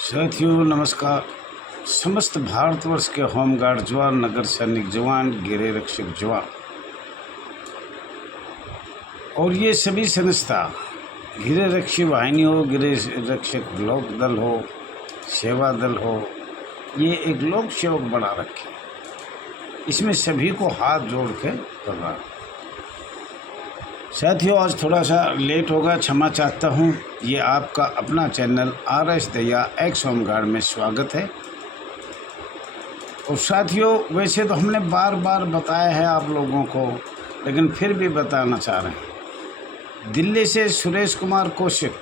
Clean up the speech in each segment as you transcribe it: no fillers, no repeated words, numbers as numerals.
साथियों नमस्कार। समस्त भारतवर्ष के होमगार्ड जवान, नगर सैनिक जवान, गृह रक्षक जवान और ये सभी संस्था, गृह रक्षी वाहिनी हो, गृह रक्षक लोक दल हो, सेवा दल हो, ये एक लोक सेवक बना रखे। इसमें सभी को हाथ जोड़ के कर रहा। साथियों आज थोड़ा सा लेट होगा, क्षमा चाहता हूँ। ये आपका अपना चैनल RS दया एक्स होमगार्ड में स्वागत है। और साथियों वैसे तो हमने बार बार बताया है आप लोगों को, लेकिन फिर भी बताना चाह रहे हैं। दिल्ली से सुरेश कुमार कौशिक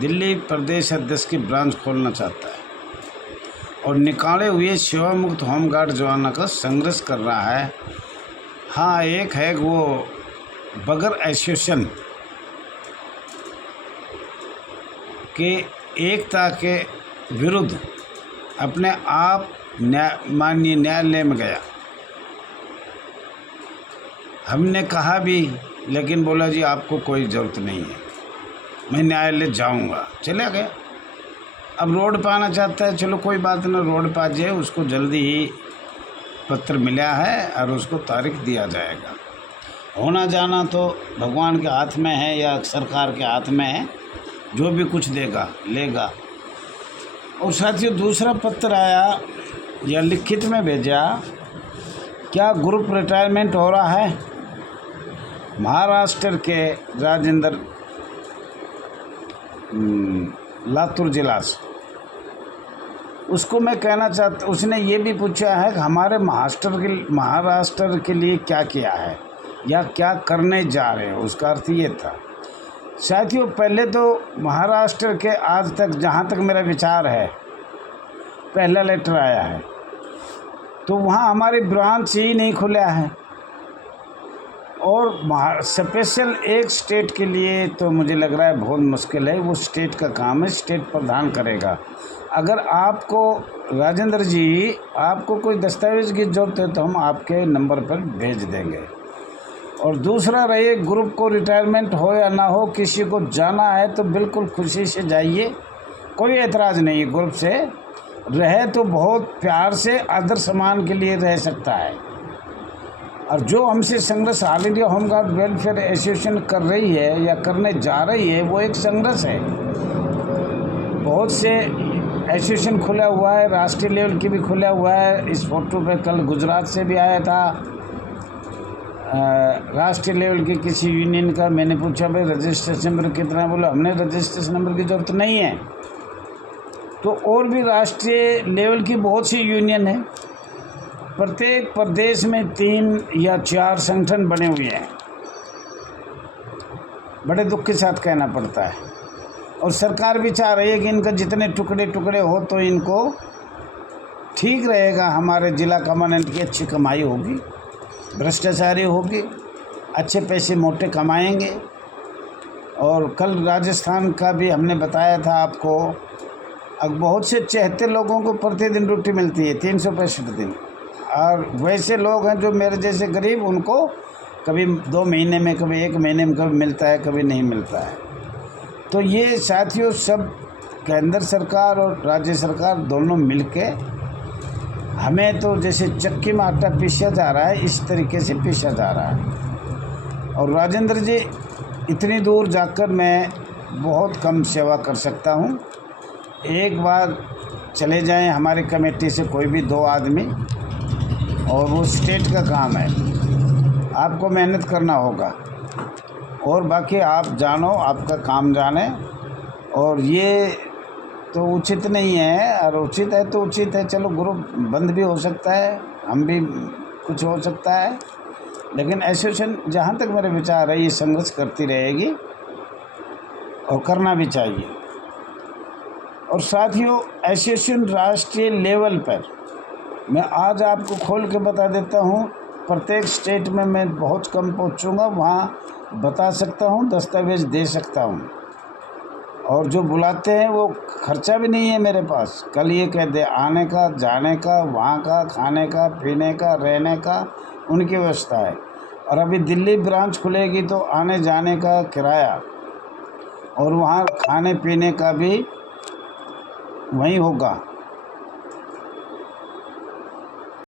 दिल्ली प्रदेश अध्यक्ष की ब्रांच खोलना चाहता है और निकाले हुए सेवा मुक्त होमगार्ड जवानों का संघर्ष कर रहा है। हाँ, एक है वो बगैर एसोसिएशन के एकता के विरुद्ध अपने आप माननीय न्यायालय में गया। हमने कहा भी, लेकिन बोला जी आपको कोई ज़रूरत नहीं है, मैं न्यायालय जाऊंगा, चला गया। अब रोड पर आना चाहता है, चलो कोई बात नहीं, रोड पर आ जाए, उसको जल्दी ही पत्र मिला है और उसको तारीख दिया जाएगा। होना जाना तो भगवान के हाथ में है या सरकार के हाथ में है, जो भी कुछ देगा लेगा। और साथियों दूसरा पत्र आया या लिखित में भेजा, क्या ग्रुप रिटायरमेंट हो रहा है महाराष्ट्र के राजेंद्र लातूर जिला से। उसको मैं कहना चाहता, उसने ये भी पूछा है कि हमारे महाराष्ट्र के लिए क्या किया है या क्या करने जा रहे हैं। उसका अर्थ ये था। साथियों पहले तो महाराष्ट्र के आज तक जहाँ तक मेरा विचार है, पहला लेटर आया है तो वहाँ हमारी ब्रांच ही नहीं खुला है। और स्पेशल एक स्टेट के लिए तो मुझे लग रहा है बहुत मुश्किल है। वो स्टेट का काम है, स्टेट प्रधान करेगा। अगर आपको राजेंद्र जी आपको कोई दस्तावेज़ की ज़रूरत है तो हम आपके नंबर पर भेज देंगे। और दूसरा रहे, ग्रुप को रिटायरमेंट हो या ना हो, किसी को जाना है तो बिल्कुल खुशी से जाइए, कोई एतराज़ नहीं। ग्रुप से रहे तो बहुत प्यार से आदर सम्मान के लिए रह सकता है। और जो हमसे संघर्ष all India home guard welfare association कर रही है या करने जा रही है, वो एक संघर्ष है। बहुत से एसोसिएशन खुला हुआ है, राष्ट्रीय लेवल की भी खुला हुआ है। इस फोटो पे कल गुजरात से भी आया था राष्ट्रीय लेवल के किसी यूनियन का। मैंने पूछा भाई रजिस्ट्रेशन नंबर कितना, बोला हमने रजिस्ट्रेशन नंबर की ज़रूरत नहीं है। तो और भी राष्ट्रीय लेवल की बहुत सी यूनियन है। प्रत्येक प्रदेश में 3 या 4 संगठन बने हुए हैं। बड़े दुख के साथ कहना पड़ता है। और सरकार भी चाह रही है कि इनका जितने टुकड़े टुकड़े हो तो इनको ठीक रहेगा। हमारे जिला कमांडेंट की अच्छी कमाई होगी, भ्रष्टाचारी होगी, अच्छे पैसे मोटे कमाएंगे। और कल राजस्थान का भी हमने बताया था आपको। अब बहुत से 74 लोगों को प्रतिदिन रोटी मिलती है, 365 दिन। और वैसे लोग हैं जो मेरे जैसे गरीब, उनको कभी 2 महीने में, कभी 1 महीने में कभी मिलता है, कभी नहीं मिलता है। तो ये साथियों सब केंद्र सरकार और राज्य सरकार दोनों मिलके हमें तो जैसे चक्की में आटा पीसा जा रहा है, इस तरीके से पीसा जा रहा है। और राजेंद्र जी इतनी दूर जाकर मैं बहुत कम सेवा कर सकता हूँ। एक बार चले जाएं हमारी कमेटी से कोई भी 2 आदमी, और वो स्टेट का काम है, आपको मेहनत करना होगा। और बाकी आप जानो, आपका काम जाने। और ये तो उचित नहीं है, और उचित है तो उचित है, चलो ग्रुप बंद भी हो सकता है, हम भी कुछ हो सकता है, लेकिन एसोसिएशन जहाँ तक मेरे विचार है ये संघर्ष करती रहेगी और करना भी चाहिए। और साथियों एसोसिएशन राष्ट्रीय लेवल पर मैं आज आपको खोल के बता देता हूँ। प्रत्येक स्टेट में मैं बहुत कम पहुँचूँगा, वहाँ बता सकता हूँ, दस्तावेज़ दे सकता हूँ। और जो बुलाते हैं वो खर्चा भी नहीं है मेरे पास। कल ये कह दे आने का, जाने का, वहाँ का, खाने का, पीने का, रहने का उनकी व्यवस्था है। और अभी दिल्ली ब्रांच खुलेगी तो आने जाने का किराया और वहाँ खाने पीने का भी वहीं होगा।